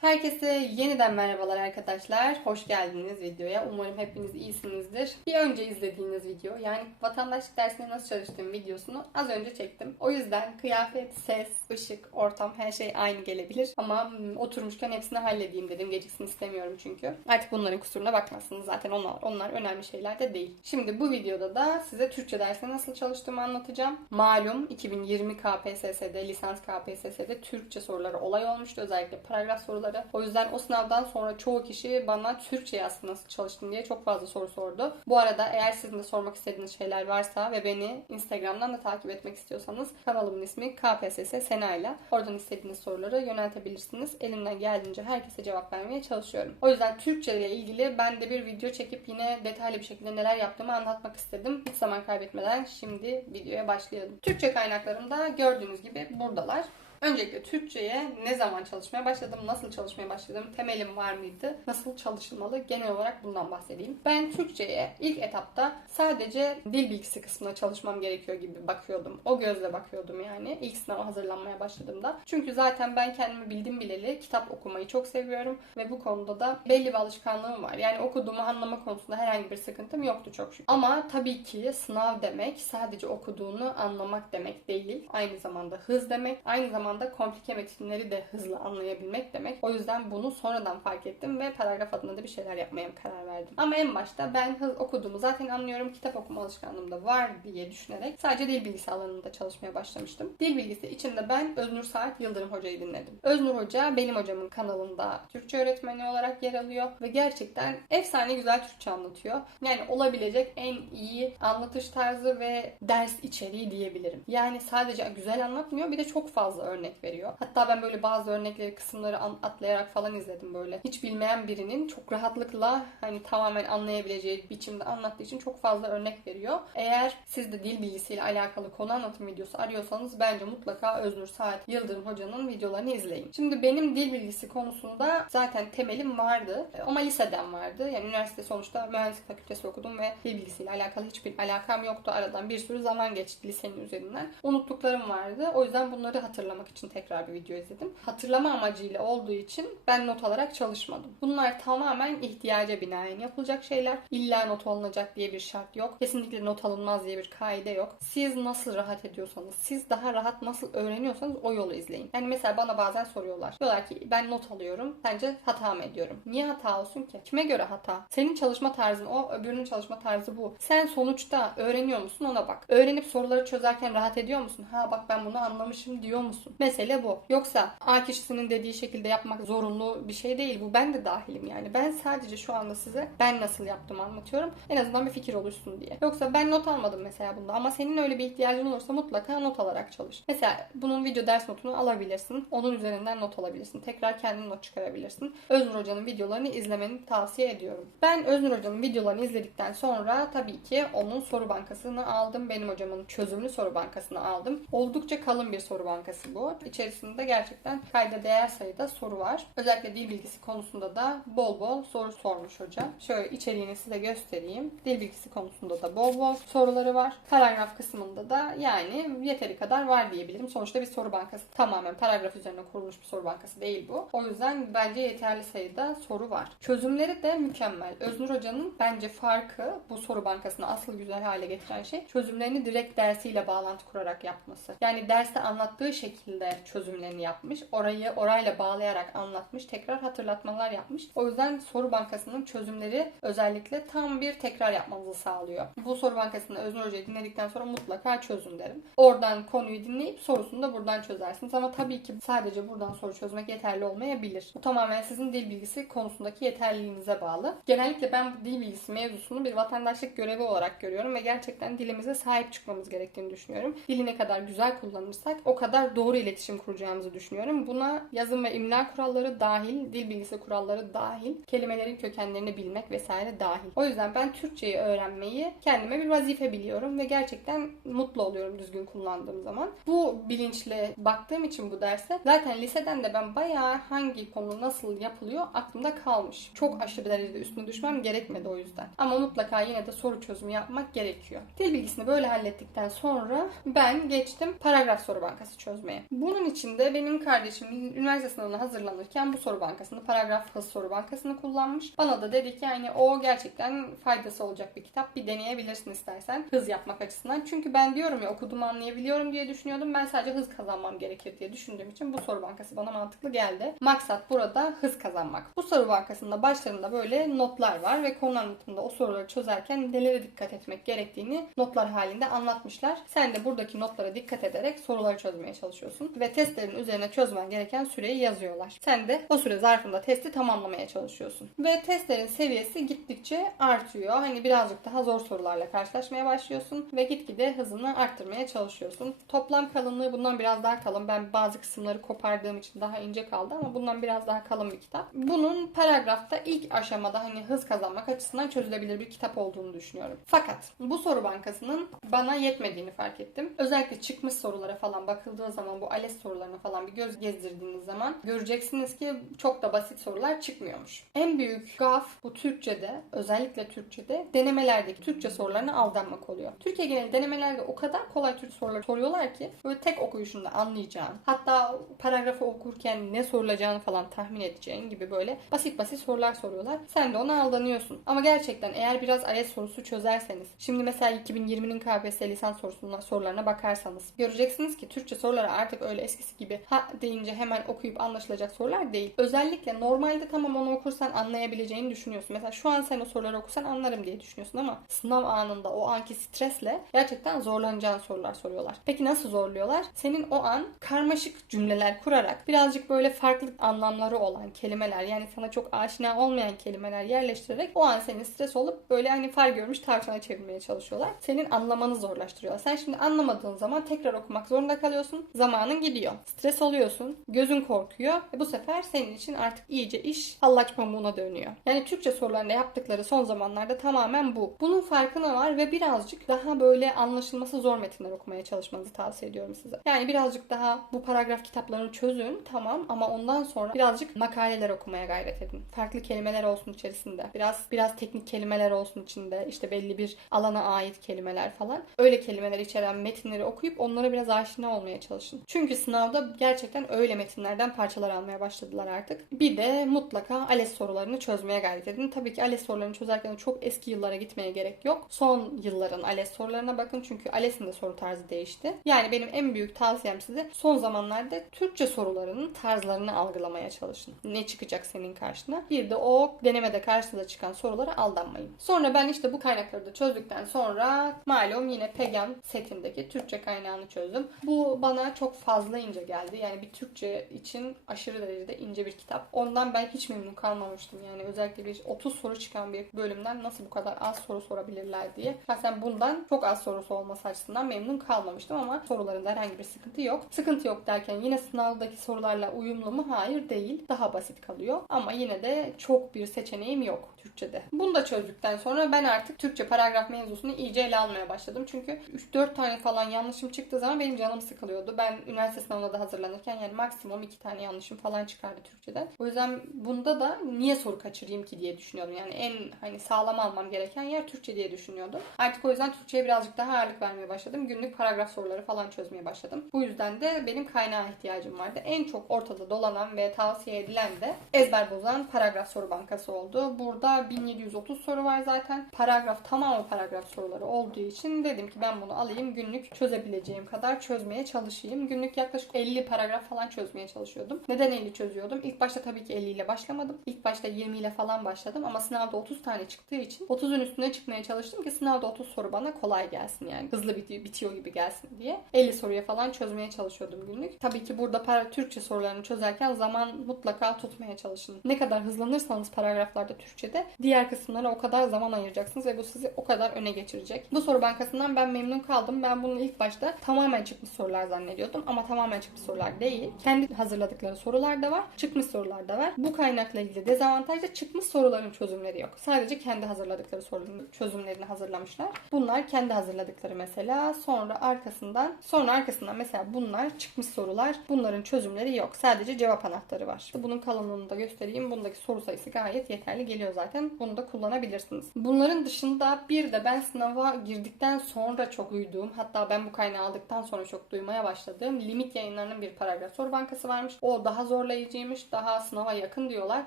Herkese yeniden merhabalar arkadaşlar. Hoş geldiniz videoya. Umarım hepiniz iyisinizdir. Bir önce izlediğiniz video yani vatandaşlık dersine nasıl çalıştığım videosunu az önce çektim. O yüzden kıyafet, ses, ışık, ortam her şey aynı gelebilir. Ama hmm, oturmuşken hepsini halledeyim dedim. Geciksin istemiyorum çünkü. Artık bunların kusuruna bakmasınız. Zaten onlar, onlar önemli şeyler de değil. Şimdi bu videoda da size Türkçe dersine nasıl çalıştığımı anlatacağım. Malum 2020 KPSS'de, lisans KPSS'de Türkçe soruları olay olmuştu. Özellikle paragraf soruları. O yüzden o sınavdan sonra çoğu kişi bana Türkçe aslında nasıl çalıştın diye çok fazla soru sordu. Bu arada eğer sizin de sormak istediğiniz şeyler varsa ve beni Instagram'dan da takip etmek istiyorsanız kanalımın ismi KPSS Sena'yla. Oradan istediğiniz soruları yöneltebilirsiniz. Elimden geldiğince herkese cevap vermeye çalışıyorum. O yüzden Türkçe ile ilgili ben de bir video çekip yine detaylı bir şekilde neler yaptığımı anlatmak istedim. Hiç zaman kaybetmeden şimdi videoya başlayalım. Türkçe kaynaklarım da gördüğünüz gibi buradalar. Öncelikle Türkçe'ye ne zaman çalışmaya başladım, nasıl çalışmaya başladım, temelim var mıydı, nasıl çalışılmalı genel olarak bundan bahsedeyim. Ben Türkçe'ye ilk etapta sadece dil bilgisi kısmına çalışmam gerekiyor gibi bakıyordum. O gözle bakıyordum yani ilk sınava hazırlanmaya başladığımda. Çünkü zaten ben kendimi bildim bileli kitap okumayı çok seviyorum ve bu konuda da belli bir alışkanlığım var. Yani okuduğumu anlama konusunda herhangi bir sıkıntım yoktu çok şükür. Ama tabii ki sınav demek sadece okuduğunu anlamak demek değil. Aynı zamanda hız demek. Aynı zamanda komplike metinleri de hızlı anlayabilmek demek. O yüzden bunu sonradan fark ettim ve paragraf adına da bir şeyler yapmaya karar verdim. Ama en başta ben hız okuduğumu zaten anlıyorum. Kitap okuma alışkanlığım da var diye düşünerek sadece dil bilgisi alanında çalışmaya başlamıştım. Dil bilgisi içinde ben Öznur Saat Yıldırım Hoca'yı dinledim. Öznur Hoca benim hocamın kanalında Türkçe öğretmeni olarak yer alıyor ve gerçekten efsane güzel Türkçe anlatıyor. Yani olabilecek en iyi anlatış tarzı ve ders içeriği diyebilirim. Yani sadece güzel anlatmıyor bir de çok fazla örnek veriyor. Hatta ben böyle bazı örnekleri kısımları atlayarak falan izledim böyle. Hiç bilmeyen birinin çok rahatlıkla hani tamamen anlayabileceği biçimde anlattığı için çok fazla örnek veriyor. Eğer siz de dil bilgisiyle alakalı konu anlatım videosu arıyorsanız bence mutlaka Öznur Saat Yıldırım Hoca'nın videolarını izleyin. Şimdi benim dil bilgisi konusunda zaten temelim vardı ama liseden vardı. Yani üniversite sonuçta mühendislik fakültesi okudum ve dil bilgisiyle alakalı hiçbir alakam yoktu. Aradan bir sürü zaman geçti lisenin üzerinden. Unuttuklarım vardı. O yüzden bunları hatırlamak için tekrar bir video izledim. Hatırlama amacıyla olduğu için ben not alarak çalışmadım. Bunlar tamamen ihtiyaca binaen yapılacak şeyler. İlla not alınacak diye bir şart yok. Kesinlikle not alınmaz diye bir kaide yok. Siz nasıl rahat ediyorsanız, siz daha rahat nasıl öğreniyorsanız o yolu izleyin. Yani mesela bana bazen soruyorlar. Diyorlar ki ben not alıyorum. Sence hata mı ediyorum? Niye hata olsun ki? Kime göre hata? Senin çalışma tarzın o, öbürünün çalışma tarzı bu. Sen sonuçta öğreniyor musun ona bak. Öğrenip soruları çözerken rahat ediyor musun? Ha bak ben bunu anlamışım diyor musun? Mesele bu. Yoksa A kişisinin dediği şekilde yapmak zorunlu bir şey değil. Bu ben de dahilim yani. Ben sadece şu anda size ben nasıl yaptığımı anlatıyorum. En azından bir fikir oluşsun diye. Yoksa ben not almadım mesela bunda ama senin öyle bir ihtiyacın olursa mutlaka not alarak çalış. Mesela bunun video ders notunu alabilirsin. Onun üzerinden not alabilirsin. Tekrar kendin not çıkarabilirsin. Öznur Hoca'nın videolarını izlemeni tavsiye ediyorum. Ben Öznur Hoca'nın videolarını izledikten sonra tabii ki onun soru bankasını aldım. Benim hocamın çözümlü soru bankasını aldım. Oldukça kalın bir soru bankası bu. İçerisinde gerçekten kayda değer sayıda soru var. Özellikle dil bilgisi konusunda da bol bol soru sormuş hoca. Şöyle içeriğini size göstereyim. Dil bilgisi konusunda da bol bol soruları var. Paragraf kısmında da yani yeteri kadar var diyebilirim. Sonuçta bir soru bankası. Tamamen paragraf üzerine kurulmuş bir soru bankası değil bu. O yüzden bence yeterli sayıda soru var. Çözümleri de mükemmel. Öznur Hoca'nın bence farkı bu soru bankasını asıl güzel hale getiren şey çözümlerini direkt dersiyle bağlantı kurarak yapması. Yani derste anlattığı şekilde çözümlerini yapmış. Orayı orayla bağlayarak anlatmış. Tekrar hatırlatmalar yapmış. O yüzden soru bankasının çözümleri özellikle tam bir tekrar yapmanızı sağlıyor. Bu soru bankasını Öznur Hoca'yı dinledikten sonra mutlaka çözün derim. Oradan konuyu dinleyip sorusunu da buradan çözersiniz. Ama tabii ki sadece buradan soru çözmek yeterli olmayabilir. Bu tamamen sizin dil bilgisi konusundaki yeterliliğinize bağlı. Genellikle ben bu dil bilgisi mevzusunu bir vatandaşlık görevi olarak görüyorum ve gerçekten dilimize sahip çıkmamız gerektiğini düşünüyorum. Dili ne kadar güzel kullanırsak o kadar doğru iletişim kuracağımızı düşünüyorum. Buna yazım ve imla kuralları dahil, dil bilgisi kuralları dahil, kelimelerin kökenlerini bilmek vesaire dahil. O yüzden ben Türkçeyi öğrenmeyi kendime bir vazife biliyorum ve gerçekten mutlu oluyorum düzgün kullandığım zaman. Bu bilinçle baktığım için bu derse zaten liseden de ben bayağı hangi konu nasıl yapılıyor aklımda kalmış. Çok aşırı derecede üstüne düşmem gerekmedi o yüzden. Ama mutlaka yine de soru çözümü yapmak gerekiyor. Dil bilgisini böyle hallettikten sonra ben geçtim paragraf soru bankası çözmeye. Bunun için de benim kardeşim üniversite sınavına hazırlanırken bu soru bankasını, paragraf hız soru bankasını kullanmış. Bana da dedi ki yani o gerçekten faydası olacak bir kitap. Bir deneyebilirsin istersen hız yapmak açısından. Çünkü ben diyorum ya okuduğumu anlayabiliyorum diye düşünüyordum. Ben sadece hız kazanmam gerekir diye düşündüğüm için bu soru bankası bana mantıklı geldi. Maksat burada hız kazanmak. Bu soru bankasında başlarında böyle notlar var ve konu anlatımında o soruları çözerken nelere dikkat etmek gerektiğini notlar halinde anlatmışlar. Sen de buradaki notlara dikkat ederek soruları çözmeye çalışıyorsun ve testlerin üzerine çözmen gereken süreyi yazıyorlar. Sen de o süre zarfında testi tamamlamaya çalışıyorsun. Ve testlerin seviyesi gittikçe artıyor. Hani birazcık daha zor sorularla karşılaşmaya başlıyorsun ve gitgide hızını arttırmaya çalışıyorsun. Toplam kalınlığı bundan biraz daha kalın. Ben bazı kısımları kopardığım için daha ince kaldı ama bundan biraz daha kalın bir kitap. Bunun paragrafta ilk aşamada hani hız kazanmak açısından çözülebilir bir kitap olduğunu düşünüyorum. Fakat bu soru bankasının bana yetmediğini fark ettim. Özellikle çıkmış sorulara falan bakıldığı zaman bu ALES sorularına falan bir göz gezdirdiğiniz zaman göreceksiniz ki çok da basit sorular çıkmıyormuş. En büyük gaf bu Türkçe'de özellikle Türkçe'de denemelerdeki Türkçe sorularına aldanmak oluyor. Türkiye genel denemelerde o kadar kolay Türkçe sorular soruyorlar ki böyle tek okuyuşunda anlayacağın hatta paragrafı okurken ne sorulacağını falan tahmin edeceğin gibi böyle basit basit sorular soruyorlar. Sen de ona aldanıyorsun. Ama gerçekten eğer biraz ALES sorusu çözerseniz şimdi mesela 2020'nin KPSS lisans sorusuna, sorularına bakarsanız göreceksiniz ki Türkçe soruları artık öyle eskisi gibi ha deyince hemen okuyup anlaşılacak sorular değil. Özellikle normalde tamam onu okursan anlayabileceğini düşünüyorsun. Mesela şu an sen o soruları okusan anlarım diye düşünüyorsun ama sınav anında o anki stresle gerçekten zorlanacağın sorular soruyorlar. Peki nasıl zorluyorlar? Senin o an karmaşık cümleler kurarak birazcık böyle farklı anlamları olan kelimeler yani sana çok aşina olmayan kelimeler yerleştirerek o an senin stres olup böyle hani far görmüş tavşana çevirmeye çalışıyorlar. Senin anlamanı zorlaştırıyorlar. Sen şimdi anlamadığın zaman tekrar okumak zorunda kalıyorsun. Zamanın gidiyor. Stres oluyorsun. Gözün korkuyor. Ve bu sefer senin için artık iyice iş hallaç pamuğuna dönüyor. Yani Türkçe sorularında yaptıkları son zamanlarda tamamen bu. Bunun farkına var ve birazcık daha böyle anlaşılması zor metinler okumaya çalışmanızı tavsiye ediyorum size. Yani birazcık daha bu paragraf kitaplarını çözün tamam ama ondan sonra birazcık makaleler okumaya gayret edin. Farklı kelimeler olsun içerisinde. Biraz biraz teknik kelimeler olsun içinde. İşte belli bir alana ait kelimeler falan. Öyle kelimeler içeren metinleri okuyup onlara biraz aşina olmaya çalışın. Çünkü sınavda gerçekten öyle metinlerden parçalar almaya başladılar artık. Bir de mutlaka ALES sorularını çözmeye gayret edin. Tabii ki ALES sorularını çözerken çok eski yıllara gitmeye gerek yok. Son yılların ALES sorularına bakın çünkü ALES'in de soru tarzı değişti. Yani benim en büyük tavsiyem size son zamanlarda Türkçe sorularının tarzlarını algılamaya çalışın. Ne çıkacak senin karşına? Bir de o denemede karşınıza çıkan sorulara aldanmayın. Sonra ben işte bu kaynakları da çözdükten sonra malum yine Pegam setindeki Türkçe kaynağını çözdüm. Bu bana çok fazla ince geldi. Yani bir Türkçe için aşırı derecede ince bir kitap. Ondan ben hiç memnun kalmamıştım. Yani özellikle bir 30 soru çıkan bir bölümden nasıl bu kadar az soru sorabilirler diye. Şahsen bundan çok az sorusu olması açısından memnun kalmamıştım ama sorularında herhangi bir sıkıntı yok. Sıkıntı yok derken yine sınavdaki sorularla uyumlu mu? Hayır değil. Daha basit kalıyor. Ama yine de çok bir seçeneğim yok Türkçe'de. Bunu da çözdükten sonra ben artık Türkçe paragraf mevzusunu iyice ele almaya başladım. Çünkü 3-4 tane falan yanlışım çıktığı zaman benim canım sıkılıyordu. Ben üniversite sınavına da hazırlanırken yani maksimum 2 tane yanlışım falan çıkardı Türkçe'de. O yüzden bunda da niye soru kaçırayım ki diye düşünüyordum. Yani en hani sağlam almam gereken yer Türkçe diye düşünüyordum. Artık o yüzden Türkçe'ye birazcık daha ağırlık vermeye başladım. Günlük paragraf soruları falan çözmeye başladım. Bu yüzden de benim kaynağa ihtiyacım vardı. En çok ortada dolanan ve tavsiye edilen de ezber bozan paragraf soru bankası oldu. Burada 1730 soru var zaten. Paragraf tamamı paragraf soruları olduğu için dedim ki ben bunu alayım günlük çözebileceğim kadar çözmeye çalışayım. Günlük yaklaşık 50 paragraf falan çözmeye çalışıyordum. Neden 50 çözüyordum? İlk başta tabii ki 50 ile başlamadım. İlk başta 20 ile falan başladım ama sınavda 30 tane çıktığı için 30'un üstüne çıkmaya çalıştım ki sınavda 30 soru bana kolay gelsin yani. Hızlı bitiyor, bitiyor gibi gelsin diye. 50 soruya falan çözmeye çalışıyordum günlük. Tabii ki burada para Türkçe sorularını çözerken zaman mutlaka tutmaya çalışın. Ne kadar hızlanırsanız paragraflarda Türkçe'de diğer kısımlara o kadar zaman ayıracaksınız ve bu sizi o kadar öne geçirecek. Bu soru bankasından ben memnun kaldım. Ben bunu ilk başta tamamen çıkmış sorular zannediyordum ama tamamen çıkmış sorular değil. Kendi hazırladıkları sorular da var, çıkmış sorular da var. Bu kaynakla ilgili dezavantaj da çıkmış soruların çözümleri yok. Sadece kendi hazırladıkları soruların çözümlerini hazırlamışlar. Bunlar kendi hazırladıkları mesela. Sonra arkasından sonra arkasından mesela bunlar çıkmış sorular. Bunların çözümleri yok. Sadece cevap anahtarı var. Bunun kalınlığını da göstereyim. Bundaki soru sayısı gayet yeterli geliyor zaten. Bunu da kullanabilirsiniz. Bunların dışında bir de ben sınava girdikten sonra çok uyduğum hatta ben bu kaynağı aldıktan sonra çok duymaya başladığım Limit yayınlarının bir paragraf soru bankası varmış. O daha zorlayıcıymış. Daha sınava yakın diyorlar.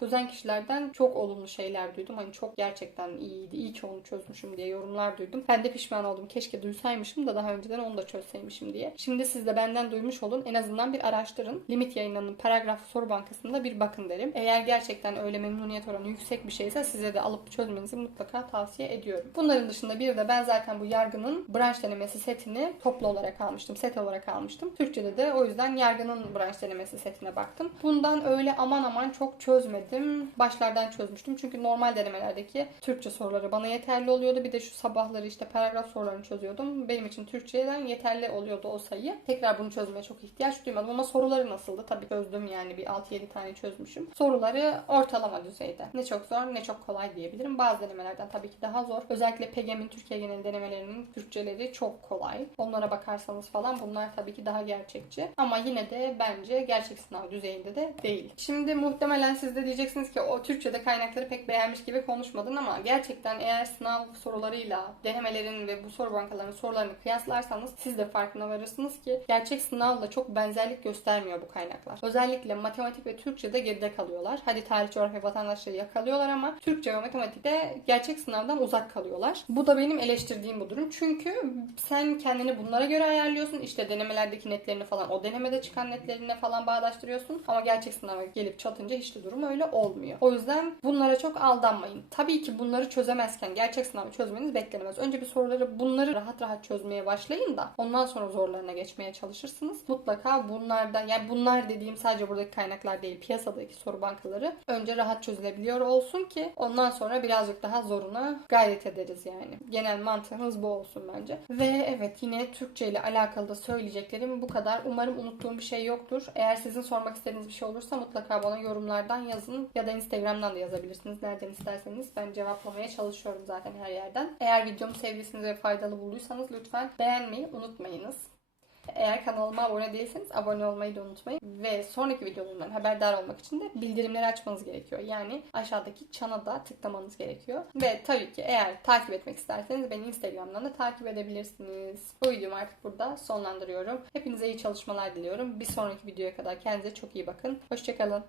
Çözen kişilerden çok olumlu şeyler duydum. Hani çok gerçekten iyiydi. İyi ki onu çözmüşüm diye yorumlar duydum. Ben de pişman oldum. Keşke duysaymışım da daha önceden onu da çözseymişim diye. Şimdi siz de benden duymuş olun. En azından bir araştırın. Limit yayınlarının paragraf soru bankasında bir bakın derim. Eğer gerçekten öyle memnuniyet oranı yüksek bir şeyse size de alıp çözmenizi mutlaka tavsiye ediyorum. Bunların dışında bir de ben zaten bu yargının branş denemesi setini toplu olarak almıştım. Set olarak almıştım. Türkçe'de de o yüzden yargının branş denemesi setine baktım. Bundan öyle aman aman çok çözmedim. Başlardan çözmüştüm. Çünkü normal denemelerdeki Türkçe soruları bana yeterli oluyordu. Bir de şu sabahları işte paragraf sorularını çözüyordum. Benim için Türkçeden yeterli oluyordu o sayı. Tekrar bunu çözmeye çok ihtiyaç duymadım ama soruları nasıldı? Tabii çözdüm yani bir 6-7 tane çözmüşüm. Soruları ortalama düzeyde. Ne çok zor ne çok kolay diyebilirim. Bazı denemelerden tabii ki daha zor. Özellikle PEGEM'in Türkiye genel denemelerinin Türkçeleri çok kolay. Onlara bakarsanız falan bunlar tabii ki daha gerçekçi. Ama yine de bence gerçek sınav düzeyinde de değil. Şimdi muhtemelen siz de diyeceksiniz ki o Türkçe'de kaynakları pek beğenmiş gibi konuşmadın ama gerçekten eğer sınav sorularıyla denemelerin ve bu soru bankalarının sorularını kıyaslarsanız siz de farkına varırsınız ki gerçek sınavla çok benzerlik göstermiyor bu kaynaklar. Özellikle matematik ve Türkçe'de geride kalıyorlar. Hadi tarih, coğrafya, vatandaşları yakalıyorlar ama Türkçe ve matematikte gerçek sınavdan uzak kalıyorlar. Bu da benim eleştirdiğim bu durum. Çünkü sen kendini bunlara göre ayarlıyorsun. İşte denemelerdeki netlerini falan o denemede çıkan netlerine falan bağdaştırıyorsun. Ama gerçek sınava gelip çatınca hiç durum öyle olmuyor. O yüzden bunlara çok aldanmayın. Tabii ki bunları çözemezken gerçek sınavı çözmeniz beklenemez. Önce bir soruları bunları rahat rahat çözmeye başlayın da ondan sonra zorlarına geçmeye çalışırsınız. Mutlaka bunlardan yani bunlar dediğim sadece buradaki kaynaklar değil piyasadaki soru bankaları önce rahat çözülebiliyor olsun ki ondan sonra birazcık daha zoruna gayret ederiz yani. Genel mantığımız bu olsun bence. Ve evet yine Türkçe ile alakalı da söyleyeceklerim bu kadar. Umarım unuttuğum bir şey yoktur. Eğer sizin sormak istediğiniz bir şey olursa mutlaka bana yorumlardan yazın ya da Instagram'dan da yazabilirsiniz. Nereden isterseniz ben cevaplamaya çalışıyorum zaten her yerden. Eğer videomu sevdiyseniz ve faydalı bulduysanız lütfen beğenmeyi unutmayınız. Eğer kanalıma abone değilseniz abone olmayı da unutmayın. Ve sonraki videolarımdan haberdar olmak için de bildirimleri açmanız gerekiyor. Yani aşağıdaki çana da tıklamanız gerekiyor. Ve tabii ki eğer takip etmek isterseniz beni Instagram'dan da takip edebilirsiniz. Bu videomu artık burada sonlandırıyorum. Hepinize iyi çalışmalar diliyorum. Bir sonraki videoya kadar kendinize çok iyi bakın. Hoşçakalın.